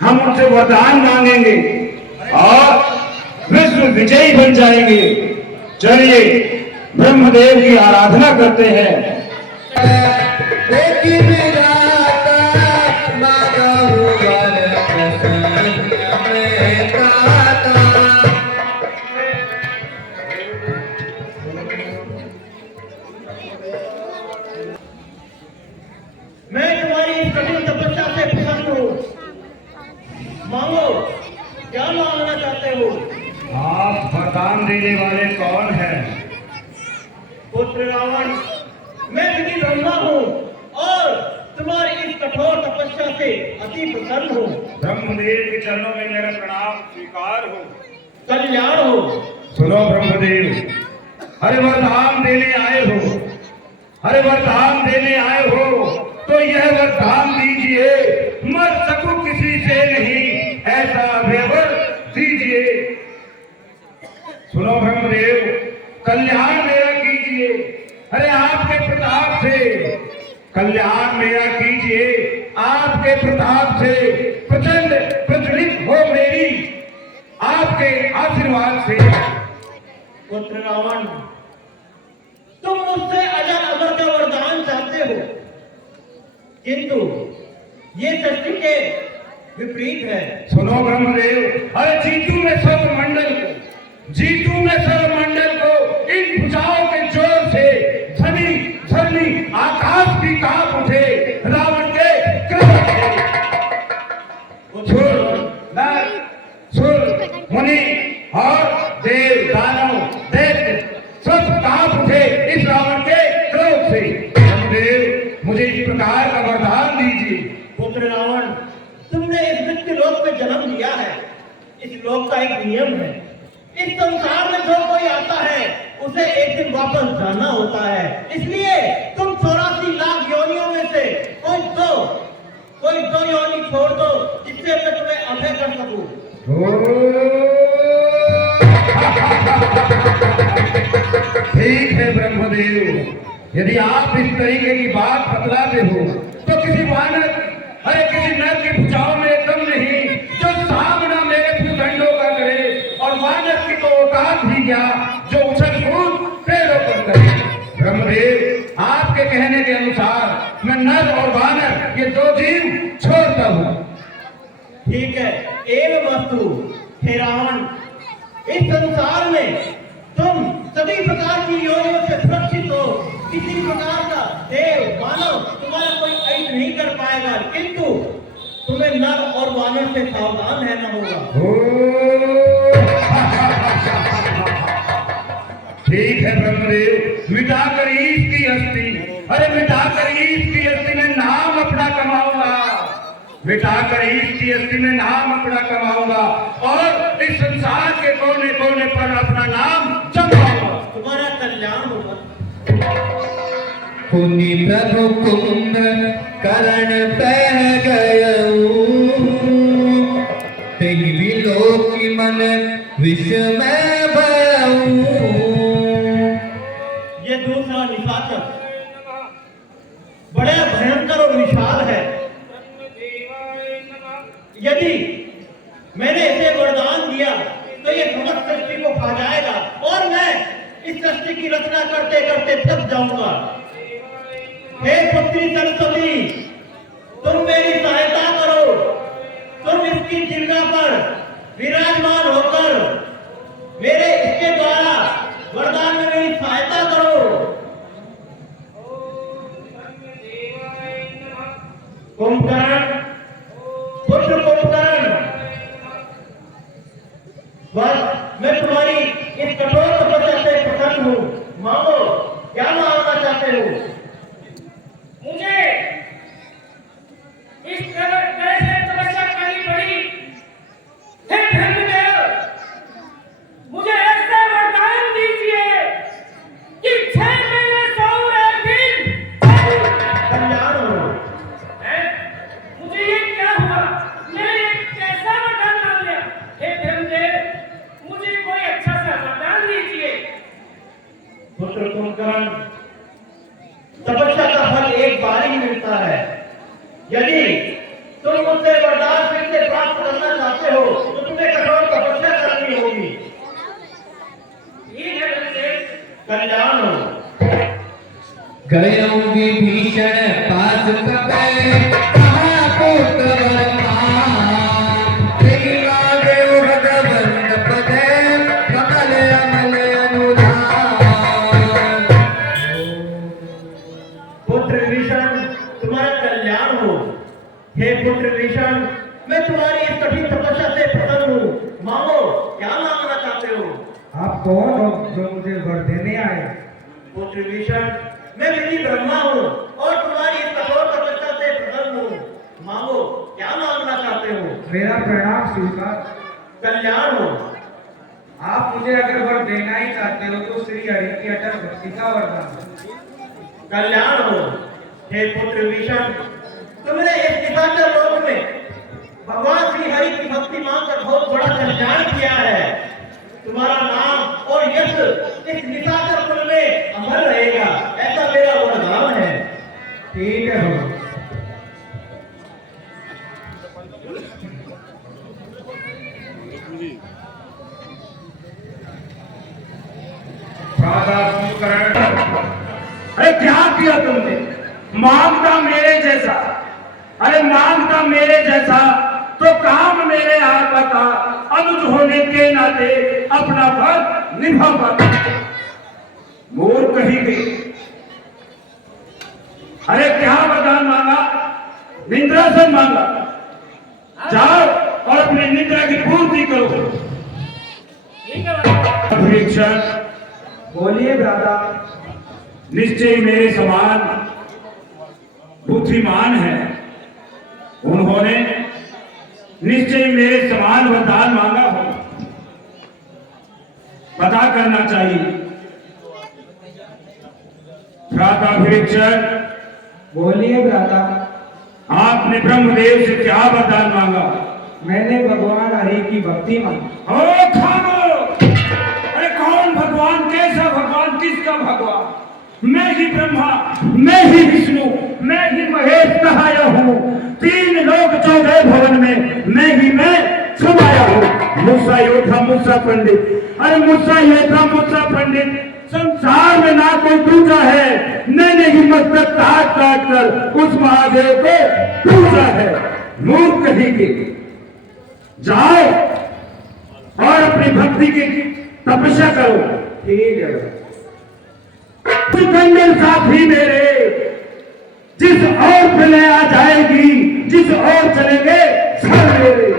हम उनसे वरदान मांगेंगे और विश्व विजयी बन जाएंगे। चलिए ब्रह्मदेव की आराधना करते हैं। मैं तुम्हारी कठिन तपस्या से प्रसन्न हूँ। मांगो, क्या मांगना चाहते हो? आप वरदान देने वाले कौन हैं? पुत्र रावण, मैं विधि ब्रह्मा हूँ और तुम्हारी इस कठोर तपस्या से अति प्रसन्न हूँ। ब्रह्मदेव के चरणों में मेरा प्रणाम स्वीकार हो। कल्याण हो। सुनो ब्रह्मदेव, हरे वरदान देने आए हो, हरे वरदान देने आए हो तो यह वरदान दीजिए, मर सकूं किसी से नहीं ऐसा अभयवर दीजिए। सुनो ब्रह्मदेव, कल्याण मेरा कीजिए, अरे आपके प्रताप से कल्याण मेरा कीजिए, आपके प्रताप से प्रचंड प्रज्वलित हो मेरी आपके आशीर्वाद से। पुत्र रावण, तुम मुझसे अजर अमर का वरदान चाहते हो, किंतु ये सृष्टि के विपरीत है। सुनो ब्रह्मदेव, अरे जीतू में सौरमंडल को, जीतू में सौरमंडल को इन भुजाओं के जोर से धनी धनी आकाश भी कांप उठे रावण के क्रोध से। सुर मुनि और देव दानव दैत्य सब कांप उठे इस रावण के क्रोध से। ब्रह्मदेव, मुझे इस प्रकार का वरदान दीजिए। पुत्र रावण, तुमने इस मृत्यु लोक में जन्म लिया है। इस लोक का एक नियम है, इस संसार में जो कोई आता है उसे एक दिन वापस जाना होता है। इसलिए तुम 84 लाख योनियों में से कोई दो योनि छोड़ दो, जिससे मैं तुम्हें अभय कर सकूं। ठीक है ब्रह्मदेव, यदि आप इस तरीके की बात बतलाते हो तो किसी वानर, अरे किसी नर की भुजाओं में दम नहीं जो सामना मेरे भूखंडों का करे, और वानर की तो औकात भी क्या जो उछल कूद पेड़ों पर करे। ब्रह्मदेव, आपके कहने के अनुसार मैं नर और वानर ये दो जीव छोड़ता हूँ। ठीक है, एवं वस्तु। हे रावण, इस संसार में तुम सभी प्रकार की योनियों से सुरक्षित हो। किसी प्रकार का देव मानव तुम्हारा कोई ऐड नहीं कर पाएगा, किंतु तुम्हें नर और वानर से सावधान रहना होगा। ठीक है ब्रह्मदेव, मिटाकर ईश की हस्ती, अरे मिटाकर ईश की हस्ती में नाम अपना कमाऊंगा, मिटाकर ईश की हस्ती में नाम अपना कमाऊंगा और इस संसार के कोने कोने पर अपना नाम जमाऊंगा। तुम्हारा कल्याण होगा। पुनि प्रभु कुंभ करण पह गयऊ, तेहि विलोकी मन विषमय भयऊ। ये दूसरा निशाचर बड़ा भयंकर और विशाल है। यदि मैंने इसे वरदान दिया तो ये समस्त सृष्टि को खा जाएगा और मैं इस सृष्टि की रचना करते करते थक जाऊंगा। हे पुत्री सरस्वती, तुम मेरी सहायता करो, तुम इसकी जिंगा पर विराजमान होकर मेरे इसके द्वारा वरदान में मेरी सहायता करो। कुंभकर्ण, पुत्र कुंभकर्ण, बस मैं तुम्हारी इस कठोर तपस्या से प्रसन्न हूँ। मांगो, क्या मांगना चाहते हो? मुझे इस तरह से तपस्या करनी पड़ी। हे धर्मदेव, मुझे ऐसा वरदान दीजिए कि 6 महीने 100 दिन कल्याण हो। मुझे ये क्या हुआ? मैंने कैसा वरदान मांग लिया? हे धर्मदेव, मुझे कोई अच्छा सा वरदान दीजिए। पुत्र कुंभकर्ण, तपस्या का फल एक बार ही मिलता है। यदि गयो विभीषण पास पकड़ कहा पुत वर्मान तेई लागे भगवंत पदे कमल अमल अनुराग। पुत्र विभीषण तुम्हारा कल्याण हो। हे पुत्र विभीषण मैं तुम्हारी इस कठिन तपस्या से प्रसन्न हूँ। मांगो, क्या मांगना चाहते हो? आप कौन हो जो मुझे वर देने आए? पुत्र विभीषण मैं विधि ब्रह्मा हूँ और तुम्हारी इस कठोर तपस्या से प्रसन्न हूँ। मांगो, क्या मांगना चाहते हो? मेरा प्रणाम स्वीकार। कल्याण हो। आप मुझे अगर वर देना ही चाहते हो तो श्री हरि की अटल भक्ति का वरदान। कल्याण हो। हे पुत्र विभीषण तुमने इस निशाचर लोक में भगवान श्री हरि की भक्ति मांगकर बहुत बड़ा कल्याण किया है। तुम्हारा नाम और यश इस निशाचर कुल में अमर रहेगा, ऐसा मेरा वरदान है। ठीक है भगवान। अरे क्या किया तुमने? मांगता मेरे जैसा, अरे मांगता मेरे जैसा तो काम मेरे हाथ का था। अनुज होने के नाते अपना फर्ज निभा पाता। मोर कही गई। अरे क्या वरदान मांगा? निंद्रासन मांगा। जाओ और अपनी निंद्रा की पूर्ति करो। ठीक है विभीषण बोलिए भ्राता। निश्चय मेरे समान बुद्धिमान है। उन्होंने निश्चय मेरे समान वरदान मांगा हो। पता करना चाहिए। भ्राता विभीषण बोलिए भ्राता। आपने ब्रह्मदेव से क्या वरदान मांगा? मैंने भगवान हरि की भक्ति मांगी। ओ खामोश! अरे कौन भगवान? कैसा भगवान? किसका भगवान? मैं ही ब्रह्मा, मैं ही विष्णु, मैं ही महेश कहाया हूँ। 3 लोक 14 भवन में मैं समाया हूँ। मुस्सा योद्धा मुस्सा पंडित। अरे मुस्सा योद्धा मुस्सा पंडित संसार में ना कोई दूसरा है। मैंने ही मस्तक काट काट कर उस महादेव को पूजा है। मूर्ख कहेंगे। जाओ और अपनी भक्ति की तपस्या करो। ठीक है। सिकंदर साथी मेरे, जिस और प्रलय आ जाएगी, जिस और चलेंगे सर मेरे।